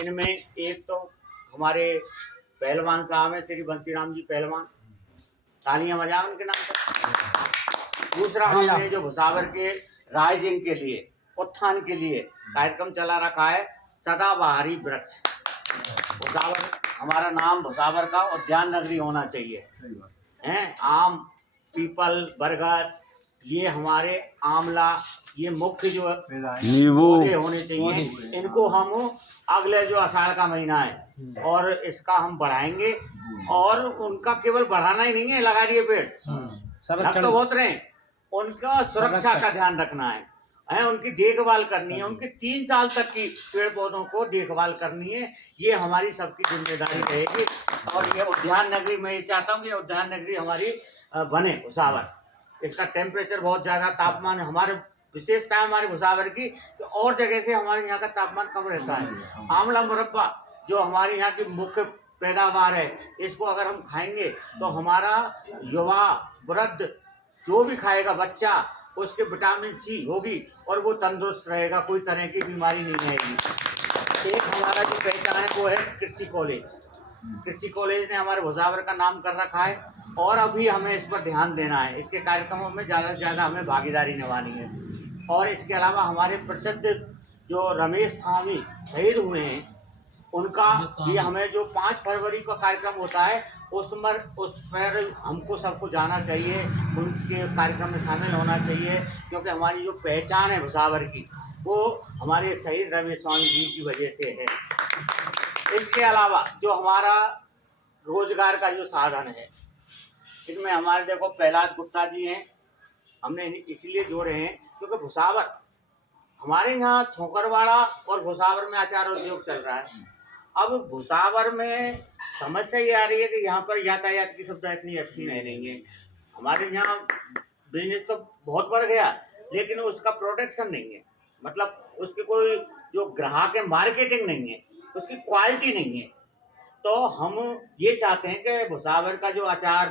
इनमें एक तो हमारे पहलवान साहब हैं श्री बंसीराम जी पहलवान, तालियां बजाएं उनके नाम पर। दूसरा हमने जो भुसावर के राइजिंग के लिए, उत्थान के लिए कार्यक्रम चला रखा है, सदाबहारी वृक्ष। भुसावर, हमारा नाम भुसावर का उद्यान नगरी होना चाहिए हैं। आम, पीपल, बरगद, ये हमारे आंवला, ये मुख्य जो पौधे होने चाहिए। इनको हम अगले जो आषाढ़ का महीना है और इसका हम बढ़ाएंगे, और उनका केवल बढ़ाना ही नहीं है, लगा दिए पेड़ लग तो बहुत रहे, उनका सुरक्षा का ध्यान रखना है, उनकी देखभाल करनी है, उनके 3 साल तक की पेड़ पौधों को देखभाल करनी है। ये हमारी सबकी जिम्मेदारी रहेगी। और ये उद्यान नगरी, मैं ये चाहता हूँ कि उद्यान नगरी हमारी बने भुसावर। इसका टेम्परेचर बहुत ज़्यादा, तापमान हमारे विशेषता है हमारे भुसावर की, तो और जगह से हमारे यहाँ का तापमान कम रहता है। आंवला मुरब्बा जो हमारे यहाँ की मुख्य पैदावार है, इसको अगर हम खाएंगे तो हमारा युवा, वृद्ध, जो भी खाएगा बच्चा, उसके विटामिन सी होगी और वो तंदुरुस्त रहेगा, कोई तरह की बीमारी नहीं आएगी। एक हमारा जो पहचान है वो है कृषि कॉलेज। कृषि कॉलेज ने हमारे भुसावर का नाम कर रखा है, और अभी हमें इस पर ध्यान देना है। इसके कार्यक्रमों में ज़्यादा से ज़्यादा हमें भागीदारी निभानी है। और इसके अलावा हमारे प्रसिद्ध जो रमेश स्वामी शहीद हुए हैं, उनका भी हमें जो 5 फरवरी का कार्यक्रम होता है उस पर हमको सबको जाना चाहिए, उनके कार्यक्रम में शामिल होना चाहिए, क्योंकि हमारी जो पहचान है भुसावर की वो हमारे शहीद रमेश स्वामी जी की वजह से है। इसके अलावा जो हमारा रोजगार का जो साधन है, इनमें हमारे देखो प्रहलाद गुप्ता जी हैं, हमने इसलिए जोड़े हैं क्योंकि भुसावर, हमारे यहाँ छोकरवाड़ा और भुसावर में आचार उद्योग चल रहा है। अब भुसावर में समस्या ये आ रही है कि यहाँ पर यातायात की सुविधा इतनी अच्छी नहीं है। हमारे यहाँ बिजनेस तो बहुत बढ़ गया, लेकिन उसका प्रोडक्शन नहीं है, मतलब उसके कोई जो ग्राहक है, मार्केटिंग नहीं है, उसकी क्वालिटी नहीं है। तो हम ये चाहते हैं कि भुसावर का जो अचार